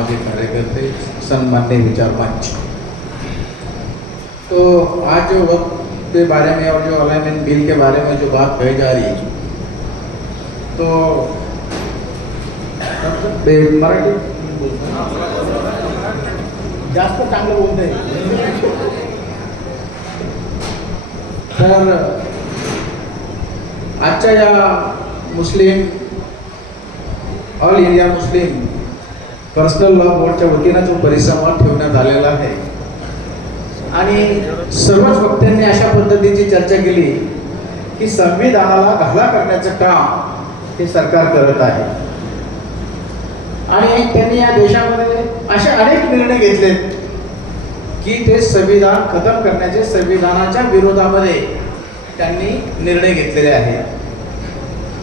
सामाजिक कार्यकर्ते सन्मान्य विचार मंच तो आज जो वक्त के बारे में और जो अलाइनमेंट बिल के बारे में जो बात कही जा रही है तो मराठी जास्त चांगलं बोलतंय तर आजच्या या Muslim all India Muslim personal law बोर्डच्या वतीनं जो परिसंवाद ठेवण्यात आलेला आहे आणि सर्वच वक्त्यांनी अशा पद्धतीची चर्चा केली की संविधानाला घाला करण्याचं काम हे सरकार करत आहे. आणि त्यांनी या देशामध्ये असे अनेक निर्णय घेतलेत की ते संविधान खतम करण्याचे संविधानाच्या विरोधामध्ये त्यांनी निर्णय घेतलेले आहेत.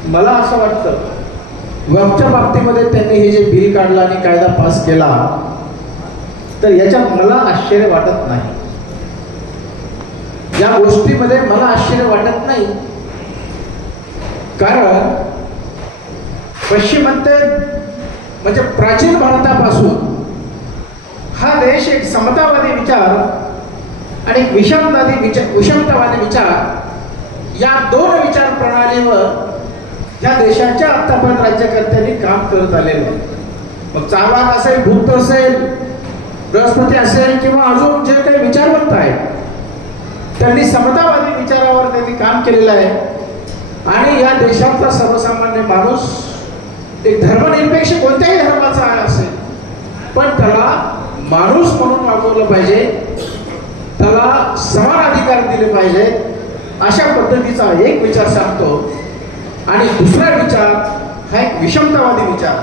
मला असं वाटतं वक्च्या बाबतीमध्ये त्यांनी हे जे बिल काढलं आणि कायदा पास केला तर याच्यात मला आश्चर्य वाटत नाही. या गोष्टीमध्ये मला आश्चर्य वाटत नाही. कारण पश्चिमत्य म्हणजे प्राचीन भारतापासून हा देश एक समतावादी विचार आणि एक विषमतावादी विचार विषमतावादी विचार या दोन विचार प्रणालीवर या देशाच्या आतापर्यंत राज्यकर्त्यांनी काम करत आलेलं आहे मग चालवाक असेल भूत असेल बृहस्पती असेल किंवा अजून जे काही विचारवंत आहेत त्यांनी समतावादी विचारावर त्यांनी काम केलेलं आहे. आणि या देशातला सर्वसामान्य माणूस एक धर्मनिरपेक्ष कोणत्याही धर्माचा असेल पण त्याला माणूस म्हणून वागवलं पाहिजे त्याला समान अधिकार दिले पाहिजे अशा पद्धतीचा एक विचार सांगतो. आणि दुसरा विचार हा एक विषमतावादी विचार.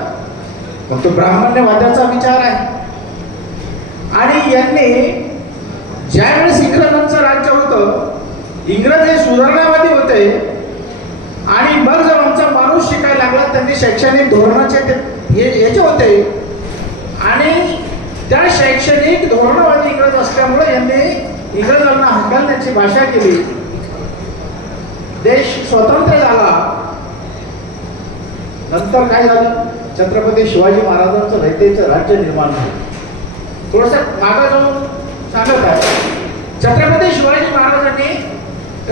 मग तो ब्राह्मण्यवादाचा विचार आहे. आणि यांनी ज्यावेळेस इंग्रजांचं राज्य होतं इंग्रज हे सुधारणावादी होते. आणि मग जर आमचा माणूस शिकायला लागला त्यांनी शैक्षणिक धोरणाचे ते हे याचे होते आणि त्या शैक्षणिक धोरणावादी इंग्रज असल्यामुळे यांनी इंग्रजांना हकालण्याची भाषा केली. देश स्वतंत्र झाला. नंतर काय झालं? छत्रपती शिवाजी महाराजांचं रयतेचं राज्य निर्माण झालं. थोडस मागा जाऊन सांगत आहे. छत्रपती शिवाजी महाराजांनी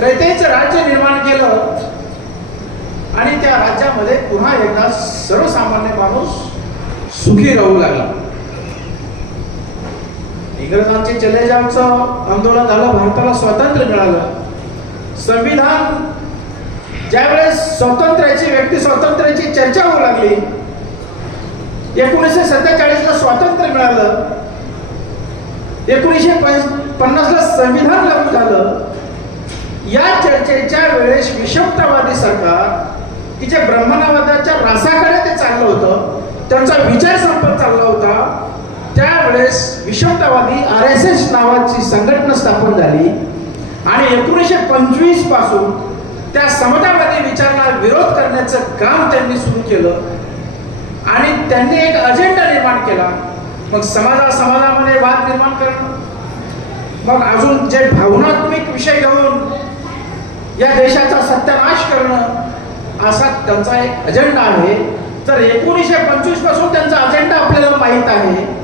रयतेचं राज्य निर्माण केलं आणि त्या राज्यामध्ये पुन्हा एकदा सर्वसामान्य माणूस सुखी राहू लागला. इंग्रजांचे चलेजामचं आंदोलन झालं भारताला स्वातंत्र्य मिळालं. संविधान ज्यावेळेस स्वातंत्र्याची व्यक्ती स्वातंत्र्याची चर्चा होऊ लागली एकोणीसशे सत्तेचाळीसला स्वातंत्र्य मिळालं एकोणीसशे पन्नासला संविधान लागू झालं. या चर्चेच्या वेळेस विषमतावादी सरकार की जे ब्रह्मणावादाच्या रासाकडे ते चाललं होतं त्यांचा विचार संपत चालला होता त्यावेळेस विषमतावादी आर एस एस नावाची संघटना स्थापन झाली. आणि एकोणीसशे पंचवीसपासून त्या समतावादी विचाराला विरोध करण्याचं काम त्यांनी सुरू केलं. आणि त्यांनी एक अजेंडा निर्माण केला. मग समाजा समाजामध्ये वाद निर्माण करणं. मग अजून जे भावनात्मक विषय घेऊन या देशाचा सत्यानाश करणं असा त्यांचा एक अजेंडा आहे. तर एकोणीसशे पंचवीसपासून त्यांचा अजेंडा आपल्याला माहीत आहे.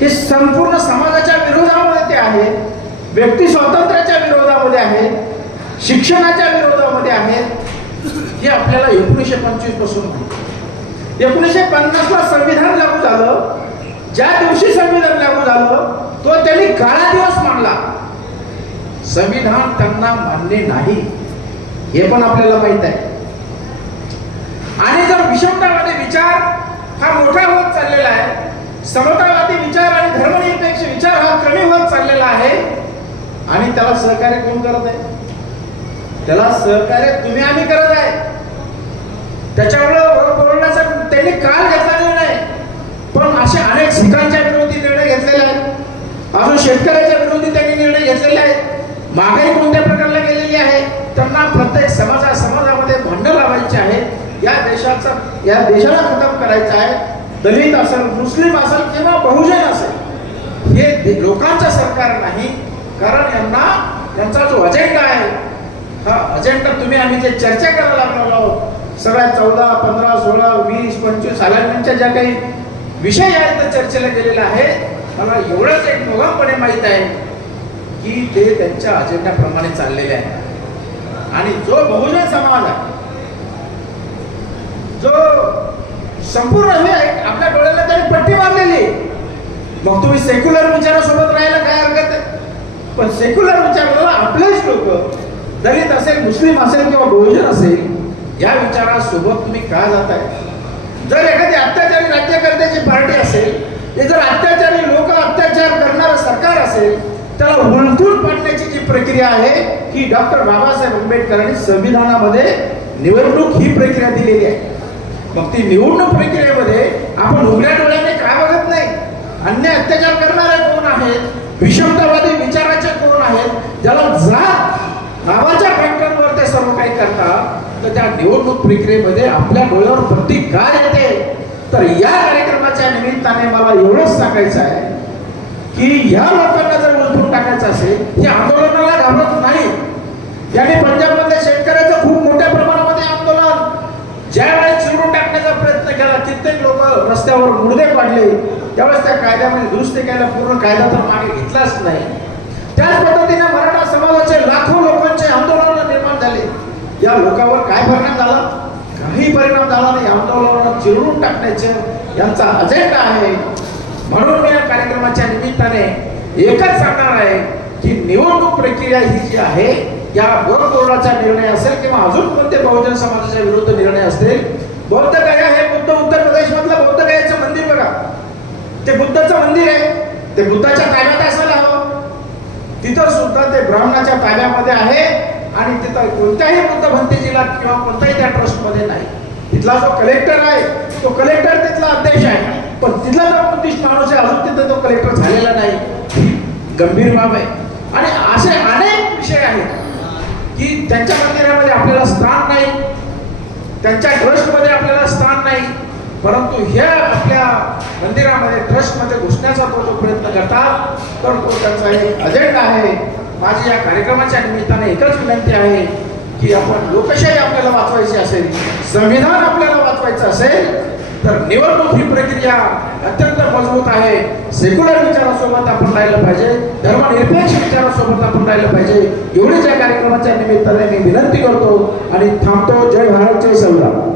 हे संपूर्ण समाजाच्या विरोधामध्ये ते आहे. व्यक्ती स्वातंत्र्याच्या विरोधामध्ये आहेत शिक्षणाच्या विरोधामध्ये आहेत हे आपल्याला एकोणीसशे पंचवीसपासून माहिती एकोणीसशे पन्नासला संविधान लागू झालं ज्या दिवशी संविधान लागू झालं तो त्यांनी काळा दिवस मानला. संविधान त्यांना मान्य नाही हे पण आपल्याला माहीत आहे. आणि जर विषमतावादी विचार हा मोठा होत चाललेला आहे समतावादी विचार आणि धर्मनिरपेक्ष विचार हा कमी होत चाललेला आहे आणि त्याला सहकार्य कोण करत आहे? त्याला सहकार्य तुम्ही आम्ही करत आहे. त्याच्यामुळं बोलण्याचा त्यांनी काल घेतलेला नाही. पण असे अनेक शिखांच्या विरोधी निर्णय घेतलेले आहेत. अजून शेतकऱ्याच्या विरोधी त्यांनी निर्णय घेतलेले आहेत. महागाई कोणत्या प्रकारला गेलेली आहे? त्यांना प्रत्येक समाजा समाजामध्ये भांडण लावायचे आहे. या देशाचा या देशाला खतम करायचं आहे. दलित असेल मुस्लिम असेल किंवा बहुजन असेल हे लोकांचं सरकार नाही. कारण यांना यांचा जो अजेंडा आहे हा अजेंडा तुम्ही आम्ही जे चर्चा करायला लागलेलो आहोत सगळ्या चौदा पंधरा सोळा वीस पंचवीस सालांच्या ज्या काही विषय आहेत त्या चर्चेला गेलेला आहे मला एवढंच एक मोगामपणे माहीत आहे की ते त्यांच्या अजेंडाप्रमाणे चाललेले आहे आणि जो बहुजन समाज आहे जो संपूर्ण हे आहे, आपल्या डोळ्याला त्यांनी पट्टी मारलेली आहे. मग तुम्ही सेक्युलर विचारासोबत राहायला काय हरकत आहे पण सेक्युलर विचाराला आपलेच लोक. दलित असेल मुस्लिम असेल किंवा बहुजन असेल या विचारासोबत तुम्ही का जाताय? जर एखादी अत्याचारी राज्यकर्त्याची पार्टी असेल हे जर अत्याचारी लोक अत्याचार करणारं सरकार असेल त्याला उलटून पाडण्याची जी प्रक्रिया आहे ही डॉक्टर बाबासाहेब आंबेडकरांनी संविधानामध्ये निवडणूक ही प्रक्रिया दिलेली आहे. मग ती निवडणूक प्रक्रियेमध्ये आपण उघड्या डोळ्याने का बघत नाही? अन्य अत्याचार करणारे कोण आहेत? विषमता विचाराचे कोण आहेत ज्याला जात नावाच्या फॅक्टरवर ते सर्व काही करतात तर त्या निवडणूक प्रक्रियेमध्ये आपल्या डोळ्यावर प्रतीक काय येते? तर या कार्यक्रमाच्या निमित्ताने मला एवढंच सांगायचं आहे की या लोकांना जर उलटून टाकायचं असेल हे आंदोलनाला घाबरत नाही यांनी पंजाबमध्ये शेतकऱ्याचं खूप मोठ्या प्रमाणामध्ये आंदोलन. ज्या वेळेस चिरून टाकण्याचा प्रयत्न केला कित्येक लोक रस्त्यावर मुर्दे पाडले. त्यावेळेस त्या कायद्यामध्ये दुरुस्ती केल्या पूर्ण कायदा तर मागे घेतलाच नाही. त्याच पद्धतीने मराठा समाजाचे लाखो लोक या लोकांवर काय परिणाम झाला? काही परिणाम झाला नाही. आंदोलनाला चिरून टाकण्याचे यांचा अजेंडा आहे. म्हणून मी या कार्यक्रमाच्या निमित्ताने एकच सांगणार आहे की निवडणूक प्रक्रिया ही जी आहे या वक्फ बोर्डाचा निर्णय असेल किंवा अजून कोणते बहुजन समाजाच्या विरुद्ध निर्णय असतील बौद्ध गया हे बुद्ध उत्तर प्रदेश मधलं बौद्ध गयाचं मंदिर बघा. ते बुद्धाचं मंदिर आहे. ते बुद्धाच्या ताब्यात असायला हवं. तिथं सुद्धा ते ब्राह्मणाच्या ताब्यामध्ये आहे. आणि तिथं कोणत्याही बुद्ध जिल्ह्यात किंवा कोणत्याही त्या ट्रस्टमध्ये नाही. तिथला जो कलेक्टर आहे तो कलेक्टर तिथला अध्यक्ष आहे. पण तिथला जो कोणतीच माणूस आहे अजून तिथं तो कलेक्टर झालेला नाही. गंभीर बाब आहे. आणि असे अनेक विषय आहेत की त्यांच्या मंदिरामध्ये आपल्याला स्थान नाही. त्यांच्या ट्रस्टमध्ये आपल्याला स्थान नाही. परंतु ह्या आपल्या मंदिरामध्ये ट्रस्टमध्ये घुसण्याचा तो जो प्रयत्न करतात तर तो त्यांचा एक अजेंडा आहे. माझी या कार्यक्रमाच्या निमित्ताने एकच विनंती आहे की आपण लोकशाही आपल्याला वाचवायची असेल संविधान आपल्याला वाचवायचं असेल तर निवडणूक ही प्रक्रिया अत्यंत मजबूत आहे. सेक्युलर विचारासोबत आपण राहिलं पाहिजे धर्मनिरपेक्ष विचारासोबत आपण राहिलं पाहिजे. एवढीच या कार्यक्रमाच्या निमित्ताने मी विनंती करतो आणि थांबतो. जय भारत जय संविधान